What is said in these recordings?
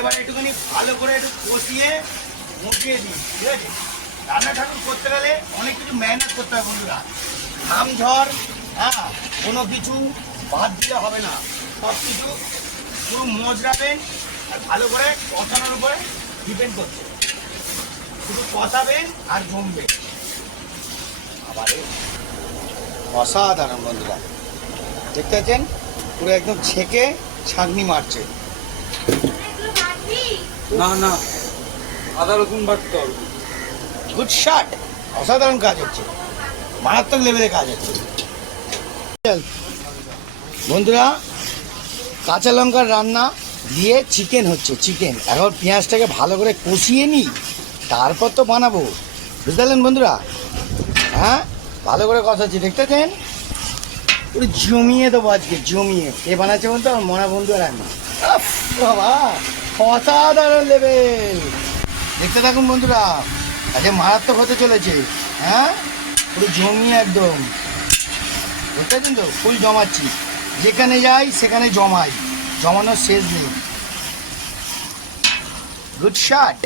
এবার একটুখানি ভালো করে একটু কষিয়ে মুখিয়ে দিই, ঠিক আছে। রান্না ঠাকুর করতে গেলে অনেক কিছু মেহনত করতে হবে বন্ধুরা। ঘাম ঝড় কোনো কিছু বাদ দিলে হবে না, সব কিছু পুরো মজরাবেন আর ভালো করে কষানোর উপরে ডিপেন্ড করছে। শুধু কষাবেন আর জমবে। আবার অসাধারণ বন্ধুরা, দেখতে পাচ্ছেন পুরো একদম ছেঁকে ছাঁকনি মারছে। না না, আদা রসুন বাটতে হবে। গুড শট, অসাধারণ কাজ হচ্ছে, মারাত্মক লেভেলের কাজ হচ্ছে বন্ধুরা। কাঁচা লঙ্কার রান্না দিয়ে চিকেন হচ্ছে, চিকেন। এখন পেঁয়াজটাকে ভালো করে কষিয়ে নিই, তারপর তো বানাবো, বুঝতে পারলেন বন্ধুরা। হ্যাঁ, ভালো করে কষাচ্ছি, দেখতেছেন পুরো জমিয়ে দেবো আজকে, জমিয়ে। এ বানাচ্ছে বলতে আমার মনা বন্ধু রান্না, বাবা অসাধারণ লেভেল। দেখতে থাকুন বন্ধুরা, আজকে মারাত্মক হতে চলেছে। হ্যাঁ, পুরো জমিয়ে একদম, বুঝতে পারছেন তো, ফুল জমাচ্ছি। যেখানে যাই সেখানে জমাই, জমানোর শেষ নেই। Good shot.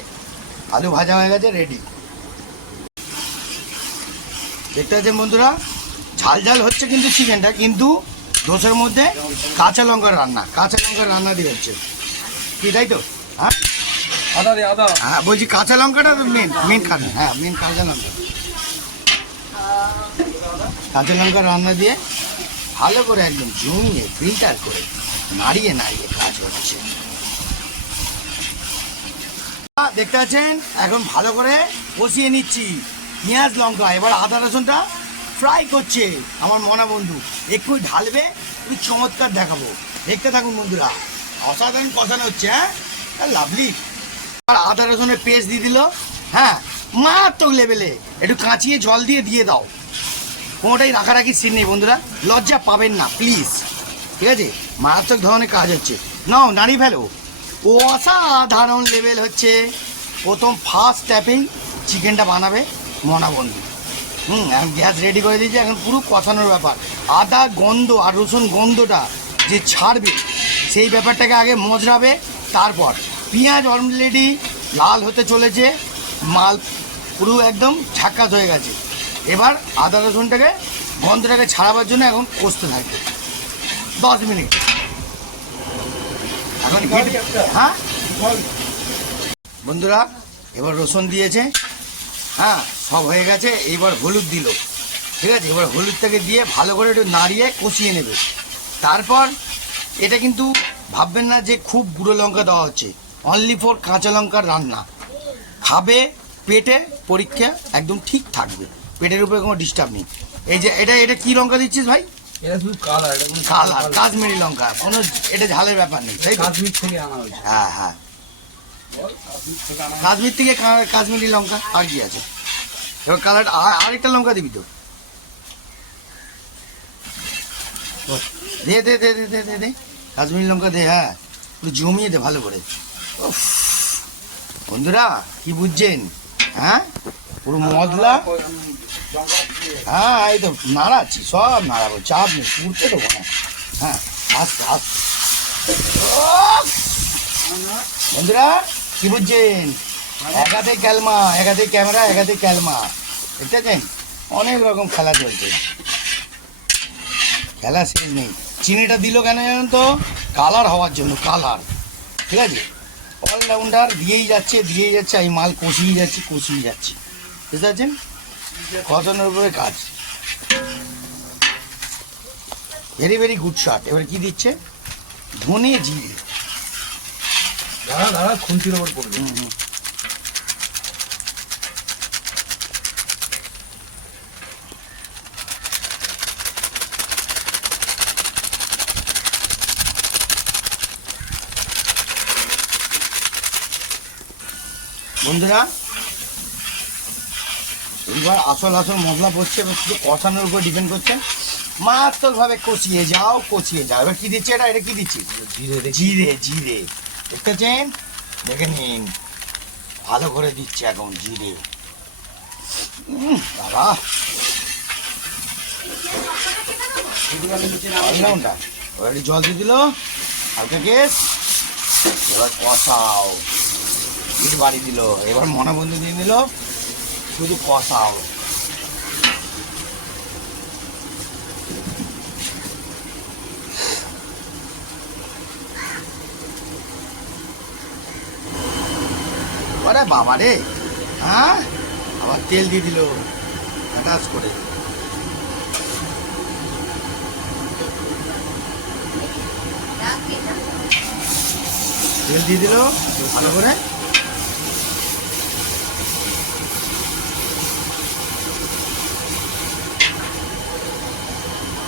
আলু ভাজা হয়ে গেছে, রেডি। দেখতে পাচ্ছেন বন্ধুরা, ঝাল ঝাল হচ্ছে কিন্তু চিকেনটা, কিন্তু দোষের মধ্যে কাঁচা লঙ্কার রান্না, কাঁচা লঙ্কার রান্না দিয়ে হচ্ছে কি, তাই তো? হ্যাঁ, আদা দে, আদা। হ্যাঁ বলছি কাঁচা লঙ্কাটা তো মেন খাবেন। হ্যাঁ, মেন কাঁচা লঙ্কা। কাঁচা লঙ্কার রান্না দিয়ে ভালো করে একদম জমিয়ে ফিল্টার করে নাড়িয়ে নাড়িয়ে কাজ হচ্ছে। দেখতে পাচ্ছেন এখন ভালো করে কষিয়ে নিচ্ছি পেঁয়াজ লঙ্কা। এবার আদা রসুনটা ফ্রাই করছে আমার মনা বন্ধু, একটু ঢালবে, একটু চমৎকার দেখাবো। দেখতে থাকুন বন্ধুরা, অসাধারণ কষানো হচ্ছে। হ্যাঁ, লাভলি। আর আদা রসুনের পেস্ট দিয়ে দিল। হ্যাঁ, মারাত্মক লেভেলে। একটু কাঁচিয়ে জল দিয়ে দিয়ে দাও, কোনোটাই রাখারাখি সিন নেই বন্ধুরা, লজ্জা পাবেন না প্লিজ, ঠিক আছে। মারাত্মক ধরনের কাজ হচ্ছে, নাও নাড়িয়ে ফেলো। অসাধারণ লেভেল হচ্ছে। প্রথম ফার্স্ট ট্যাপেই চিকেনটা বানাবে মনা বন্ধু। এখন গ্যাস রেডি করে দিয়েছে, এখন পুরো কষানোর ব্যাপার। আদা গন্ধ আর রসুন গন্ধটা যে ছাড়বে, সেই ব্যাপারটাকে আগে মজরাবে। তারপর পেঁয়াজ অলরেডি লাল হতে চলেছে, মাল পুরো একদম ঝাক্কাস হয়ে গেছে। এবার আদা রসুনটাকে গন্ধটাকে ছাড়াবার জন্য এখন কষতে থাকবে 10 মিনিট। এখন হ্যাঁ বন্ধুরা, এবার রসুন দিয়েছে, হ্যাঁ সব হয়ে গেছে। এইবার হলুদ দিল, ঠিক আছে। এবার হলুদটাকে দিয়ে ভালো করে একটু নাড়িয়ে কষিয়ে নেবে। তারপর এটা কিন্তু ভাববেন না যে খুব গুঁড়ো লঙ্কা দেওয়া হচ্ছে, অনলি ফর কাঁচা লঙ্কার রান্না। খাবে, পেটে পরীক্ষা একদম ঠিক থাকবে, পেটের উপরে কোনো ডিস্টার্ব নেই। এই যে এটা এটা কি লঙ্কা দিচ্ছিস ভাই? এটা শুধু কালার, এটা কোনো কালার, কাশ্মীরি লঙ্কা, কোনো এটা ঝালের ব্যাপার নেই, তাই তো? কাশ্মীর থেকে আনা হয়েছে। হ্যাঁ হ্যাঁ, কাশ্মীর থেকে কাশ্মীরি লঙ্কা, আর কি আছে। এবার কালার আরেকটা লঙ্কা দিবি তো, দে দে দে দে দে দে দে কাশ্মীরি লঙ্কা দে। হ্যাঁ, পুরো জমিয়ে দে ভালো করে। উফ, বন্ধুরা কি বুঝছেন? হ্যাঁ, পুরো মশলা। হ্যাঁ, এই তো নাড়াচ্ছি, সব নাড়াবো, চাপ নেই, পুড়তে দেবো না। হ্যাঁ, আস্তে আস্তে। বন্ধুরা কি বুঝছেন? এক হাতে ক্যালমা, এক হাতে ক্যামেরা, এক হাতে ক্যালমা, দেখতেছেন? অনেক রকম খেলা চলছে, খেলা শেষ নেই। চিনিটা দিল কেন জানেন তো? কালার হওয়ার জন্য, কালার, ঠিক আছে। অলরাউন্ডার দিয়েই যাচ্ছে, দিয়েই যাচ্ছে, আমি মাল কষিয়ে যাচ্ছি, কষিয়ে যাচ্ছি, বুঝতে পারছেন? কষানোর উপরে কাজ, ভেরি ভেরি গুড শট। এবার কি দিচ্ছে? ধনে জিরে। দাঁড়া দাঁড়া, খুন্তির ওপর পড়বে। বন্ধুরা এবার আসল মশলা পড়ছে, এবার শুধু কষানোর উপর ডিপেন্ড করছে। মারাত্মকভাবে কষিয়ে যাও, কষিয়ে যাও। এবার কি দিচ্ছে এটা? এটা কি দিচ্ছি? জিরে, জিরে, জিরে, দেখতেছেন? দেখে নিন, ভালো করে দিচ্ছে এখন জিরে। বাবা অলরাউন্ডার। ওরা জল দিয়ে দিল, হালকা গ্যাস। এবার কষাও, ইট বাড়ি দিল, এবার মনাবন্ধু দিয়ে নিল, শুধু কষাও। আরে বাবা রে, হ্যাঁ আবার তেল দিয়ে দিল হঠাৎ করে। তেল দিয়ে দিল ভালো করে।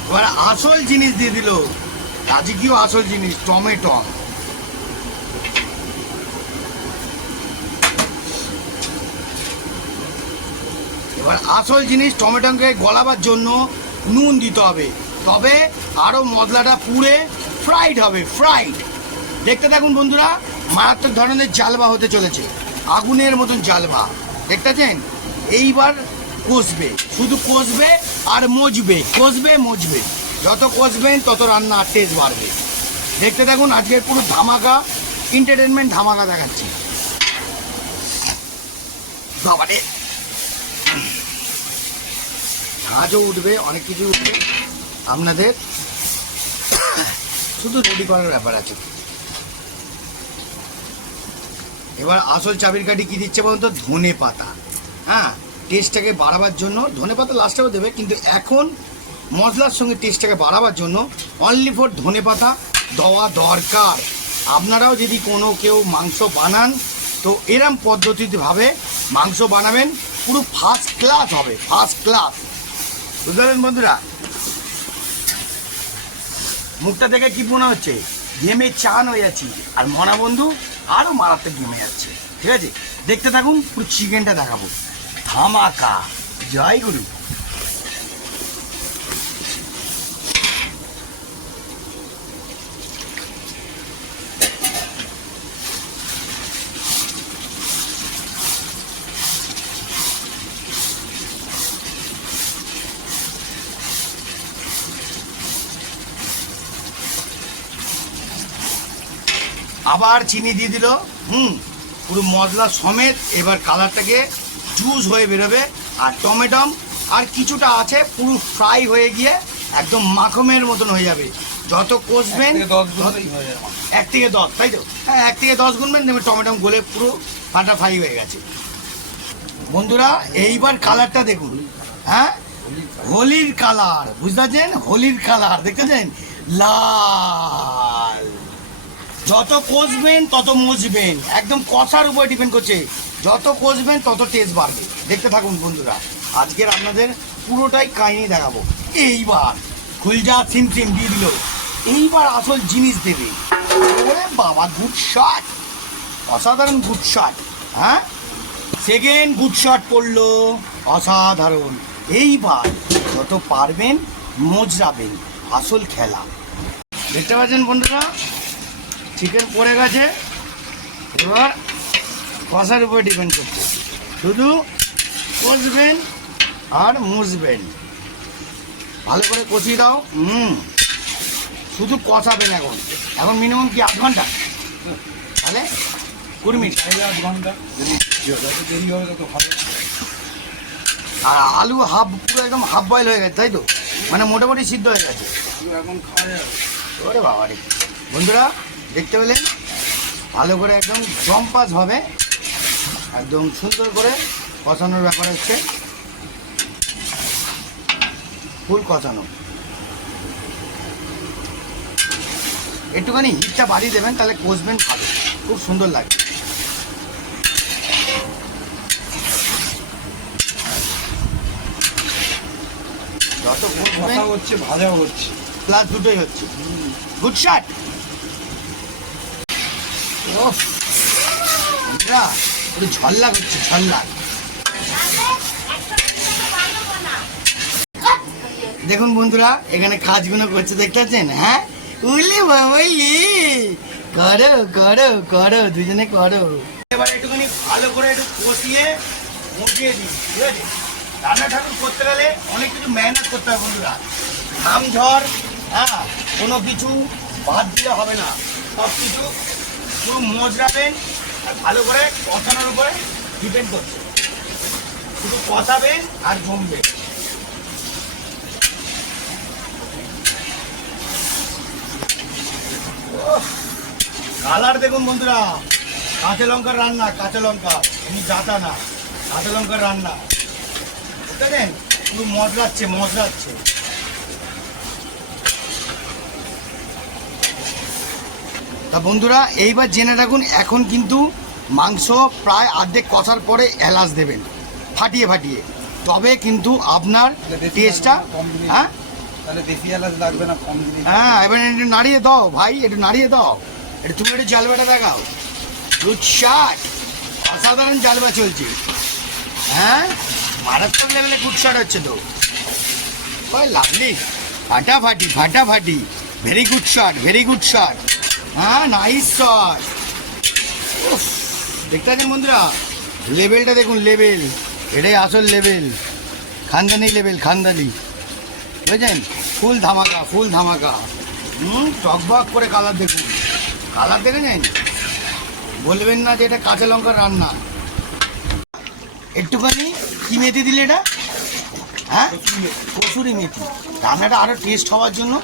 এবার আসল জিনিস দিয়ে দিল, রাজকীয় আসল জিনিস, টমেটো। এবার আসল জিনিস টমেটোকে গলাবার জন্য নুন দিতে হবে, তবে আরও মশলাটা পুড়ে ফ্রাইড হবে, ফ্রাইড। দেখতে থাকুন বন্ধুরা, মারাত্মক ধরনের জালবা হতে চলেছে, আগুনের মতন জালবা, দেখতেছেন? এইবার কষবে, শুধু কষবে আর মজবে, কষবে মজবে, যত কষবেন তত রান্নার টেস্ট বাড়বে। দেখতে থাকুন, আজকের পুরো ধামাকা এন্টারটেনমেন্ট ধামাকা দেখাচ্ছি। বাবারে, ঝাঁঝও উঠবে, অনেক কিছু উঠবে, আপনাদের শুধু রেডি করার ব্যাপার আছে। এবার আসল চাবির কাঠি কী দিচ্ছে বলুন তো? ধনে পাতা। হ্যাঁ, টেস্টটাকে বাড়াবার জন্য ধনে পাতা লাস্টেও দেবে, কিন্তু এখন মশলার সঙ্গে টেস্টটাকে বাড়াবার জন্য অনলি ফর ধনে পাতা দেওয়া দরকার। আপনারাও যদি কোনো কেউ মাংস বানান তো এরম পদ্ধতিভাবে মাংস বানাবেন, পুরো ফার্স্ট ক্লাস হবে, ফার্স্ট ক্লাস। বুঝতে পারলেন বন্ধুরা? মুখটা দেখে কি মনে হচ্ছে? ঘেমে চান হয়ে যাচ্ছি, আর মনা বন্ধু আরও মারাত্মক ঘেমে যাচ্ছে। ঠিক আছে, দেখতে থাকুন, পুরো চিকেনটা দেখাবো, ধামাকা। জয় গুরু। আবার চিনি দিয়ে দিল, পুরো মশলা সমেত। এবার কালারটাকে জুস হয়ে বেরোবে, আর টমেটো আর কিছুটা আছে পুরো ফ্রাই হয়ে গিয়ে একদম মাখনের মতন হয়ে যাবে। যত কষবেন 1 থেকে 10, তাই তো? হ্যাঁ, 1 থেকে 10 গুনবেন, দেখবেন টমেটো গলে পুরো ফাটা ফ্রাই হয়ে গেছে। বন্ধুরা এইবার কালারটা দেখুন, হ্যাঁ হোলির কালার, বুঝতে পারছেন? হোলির কালার দেখতেছেন, লাল। যত কষবেন তত মজবেন, একদম কষার উপর ডিপেন্ড করছে, যত কষবেন তত টেস্ট বাড়বে। দেখতে থাকুন বন্ধুরা, আজকের আপনাদের পুরোটাই কাহিনী দেখাবো। এইবার খুলজা সিম সিম দিয়ে দিল, এইবার আসল জিনিস দেবে। ওরে বাবা, গুড শট, অসাধারণ গুড শট। হ্যাঁ, সেকেন্ড গুড শট পড়লো, অসাধারণ। এইবার যত পারবেন মজরাবেন, আসল খেলা। দেখতে পাচ্ছেন বন্ধুরা, চিকেন পড়ে গেছে, এবার কষার উপরে ডিপেন্ড করছে, শুধু কষবেন আর মুছবেন। ভালো করে কষিয়ে দাও, শুধু কষাবেন। এখন এখন মিনিমাম কি 8 ঘন্টা, তাহলে 20 মিনিট, 8 ঘন্টা। দেরি হবে তত ভালো। আর আলু পুরো একদম হাফ বয়েল হয়ে গেছে, তাই তো? মানে মোটামুটি সিদ্ধ হয়ে গেছে এখন, খাওয়া যাবে। ওরে বাবা রে, বন্ধুরা দেখতে পেলেন, ভালো করে একদম জম্পাস হবে, একদম সুন্দর করে কষানোর ব্যাপার হচ্ছে, ফুল কষানো। একটুখানি হিটটা বাড়িয়ে দেবেন, তাহলে কষবেন ভালো, খুব সুন্দর লাগে। যত কষবেন হচ্ছে, ভাজা হচ্ছে, প্লাস দুটোই হচ্ছে। Good shot. ঝল্লাক হচ্ছে, ঝল্লাক। দেখুন বন্ধুরা, এখানে কাজগুলো করছে, দেখতে পাচ্ছেন? হ্যাঁ, উলি বাবলি, করো করো করো, দুজনে করো। এবার একটুখানি ভালো করে একটু কষিয়ে মুখিয়ে দিই, ঠিক আছে? রান্না ঠাকুর করতে গেলে অনেক কিছু মেহনত করতে হবে বন্ধুরা, ঘাম ঝড়, হ্যাঁ, কোনো কিছু বাদ দিলে হবে না, সব কিছু পুরো মজরাবেন আর ভালো করে কষানোর উপরে ডিপেন্ড করছে। শুধু কষাবেন আর জমবে। কালার দেখুন বন্ধুরা, কাঁচা লঙ্কার রান্না, কাঁচা লঙ্কা এমনি জাতা না, কাঁচা লঙ্কার রান্না বুঝলেন, পুরো মজরাচ্ছে মজরাচ্ছে। তা বন্ধুরা এইবার জেনে রাখুন, এখন কিন্তু মাংস প্রায় অর্ধেক কষার পরে এলাচ দেবেন ফাটিয়ে ফাটিয়ে, তবে কিন্তু আপনার টেস্টটা, হ্যাঁ তাহলে বেশি এলাচ লাগবে না, কম দিলে। হ্যাঁ এবার একটু নাড়িয়ে দাও ভাই, একটু নাড়িয়ে দাও, একটু তুমি একটু জালবাটা দেখাও। গুড শট, অসাধারণ জালবা চলছে। হ্যাঁ মারাত্মক লেভেলে গুড শট হচ্ছে তো, ওই লাভলি, ফাটাফাটি ফাটাফাটি, very good shot, very good shot. হ্যাঁ নাইস শট। দেখতে পাচ্ছেন বন্ধুরা, লেভেলটা দেখুন, লেভেল, এটাই আসল লেভেল, খানদানি লেভেল, খানদানি, বুঝলেন? ফুল ধামাকা, ফুল ধামাকা। টকবক করে কালার দেখুন, কালার দেখেছেন, বলবেন না যে এটা কাঁচা লঙ্কার রান্না। একটুখানি কি মেথি দিলে এটা? হ্যাঁ কসুরি মেথি, রান্নাটা আরও টেস্ট হওয়ার জন্য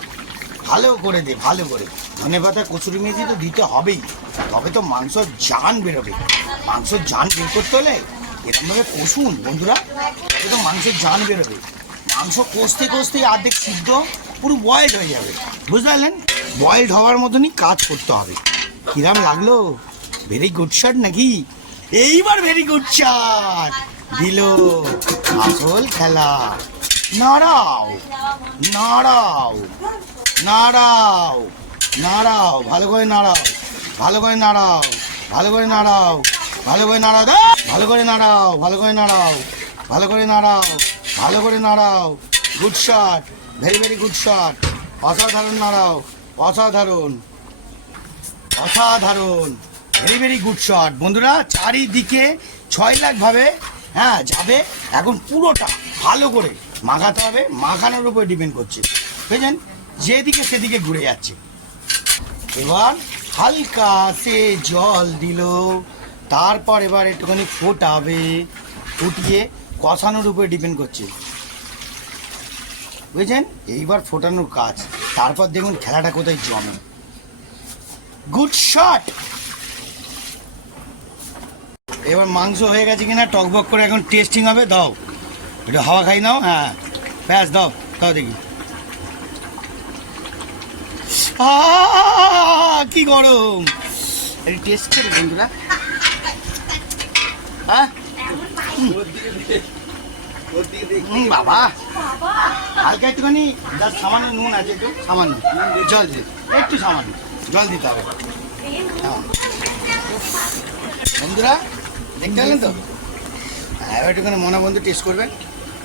ভালো করে দে, ভালো করে ধনে পাতা কসুরি মেথি তো দিতে হবেই, তবে তো মাংস জান বেরোবে। মাংস জান বের করতে হলে এরকমভাবে কষুন বন্ধুরা, তবে তো মাংসের জান বেরোবে। মাংস কষতে কষতেই অর্ধেক সিদ্ধ পুরো বয়েলড হয়ে যাবে, বুঝতে পারলেন? বয়েলড হওয়ার মতনই কাজ করতে হবে। কিরাম লাগলো? ভেরি গুড শট নাকি? এইবার ভেরি গুড শট দিল, আসল খেলা। নাড়াও নাড়াও নাড়াও নাড়াও, ভালো করে নাড়াও, ভালো করে নাড়াও, ভালো করে নাড়াও, ভালো করে নাড়াও, ভালো করে নাড়াও, ভালো করে নাড়াও, ভালো করে নাড়াও, ভালো করে নাড়াও। Good shot, very very good shot, অসাধারণ নাড়াও, অসাধারণ অসাধারণ, ভেরি ভেরি গুড শট। বন্ধুরা চারিদিকে 6 লাখ ভাবে হ্যাঁ যাবে, এখন পুরোটা ভালো করে মাখাতে হবে, মাখানোর উপরে ডিপেন্ড করছে, বুঝলেন? যেদিকে সেদিকে ঘুরে যাচ্ছে। এবার হালকা সে জল দিল, তারপর এবার একটুখানি ফোটাবে, ফুটিয়ে কষানোর উপরে ডিপেন্ড করছে, বুঝছেন? এইবার ফোটানোর কাজ, তারপর দেখুন খেলাটা কোথায় জমে। Good shot. এবার মাংস হয়ে গেছে কিনা টকবক করে এখন টেস্টিং হবে, দাও একটু হাওয়া খাই নাও, হ্যাঁ ব্যাস দাও দাও দেখি। কি গরম, একটু টেস্ট করি বন্ধুরা। হ্যাঁ বাবা, হালকা একটুখানি জাস্ট সামান্য নুন আছে, একটু সামান্য জল দিয়ে, একটু সামান্য জল দিতে হবে। হ্যাঁ বন্ধুরা দেখতে পেলেন তো? এবার একটুখানি মনে বন্ধু টেস্ট করবেন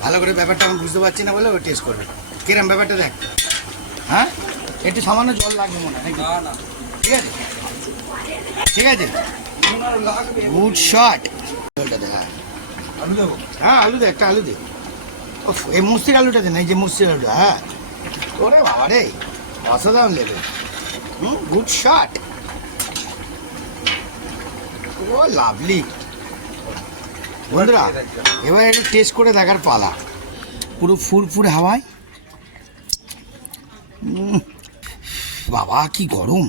ভালো করে, ব্যাপারটা আমি বুঝতে পারছি না বলে ও টেস্ট করবে কিরম ব্যাপারটা দেখ। হ্যাঁ একটু সামান্য জল লাগবে মনে হয়, ঠিক আছে ঠিক আছে। Good shot. জলটা দে, হ্যাঁ আলু দেবো? হ্যাঁ আলু দে, একটা আলু দে। ও এই মুস্তির আলুটা দে না, এই যে মুস্তির আলুটা, হ্যাঁ ওরে বাবা রে, অসাধারণ লেগে। গুড শট, ও লাভলি। বন্ধুরা এবার একটু টেস্ট করে দেখার পালা, পুরো ফুরফুরে হাওয়ায়। বাবা কি গরম।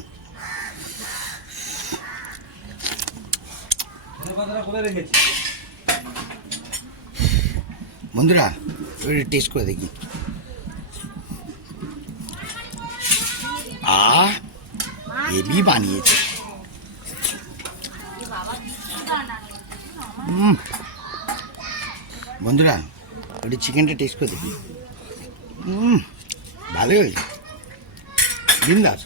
বন্ধুরা এবার টেস্ট করে দেখি। হেভি বানিয়েছে। বন্ধুরা ওটা চিকেনটা টেস্ট করে দেখি। ভালোই হয়েছে, বিন্দাস।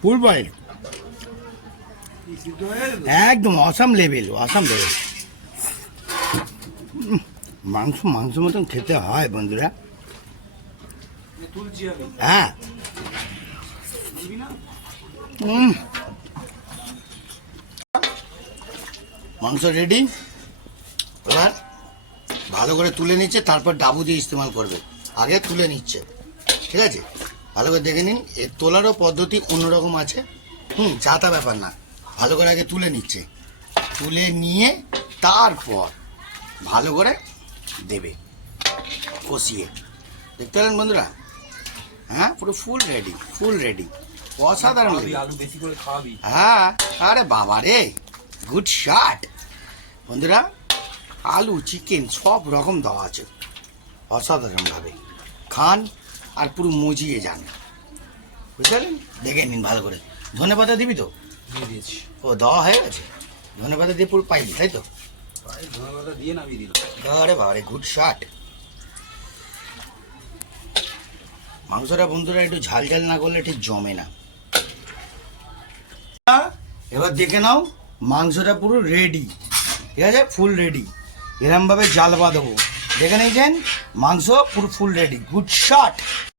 ফুল বয়েল, একদম অসাম লেভেল, অসাম লেভেল। মাংস মাংস মতন খেতে হয় বন্ধুরা। হ্যাঁ মাংস রেডি। এবার ভালো করে তুলে নিচ্ছে, তারপর ডাবু দিয়ে ইস্তেমাল করবে, আগে তুলে নিচ্ছে। ঠিক আছে, ভালো করে দেখে নিন। এর তোলারও পদ্ধতি অন্যরকম আছে। যা তা ব্যাপার না, ভালো করে আগে তুলে নিচ্ছে, তুলে নিয়ে তারপর ভালো করে দেবে কষিয়ে। দেখতে পেলেন বন্ধুরা? হ্যাঁ, পুরো ফুল রেডি, অসাধারণ খাওয়াবি, লাগে। আলু বেশি করে খাওয়াবি। হ্যাঁ, আরে বাবা রে, গুড শট বন্ধুরা। আলু চিকেন সব রকম দেওয়া আছে, অসাধারণভাবে খান আর পুরো মজিয়ে যান, বুঝলেন? দেখে নিন ভালো করে। ধনেপাতা দিবি তো? দিয়ে দিয়েছি। ও দেওয়া হয়ে গেছে, ধনেপাতা দিয়ে পুরো পাইলি তাই তো? প্রায় ধনেপাতা দিয়ে নামিয়ে দিলাম। আরে বাবা রে, গুড শট। মাংসটা বন্ধুরা একটু ঝাল ঝাল না করলে ঠিক জমে না। এবার দেখে নাও, মাংসটা পুরো রেডি, ঠিক আছে, ফুল রেডি। এরমভাবে জাল বাঁধবো, দেখে নিয়েছেন মাংস পুরো ফুল রেডি, গুড শট।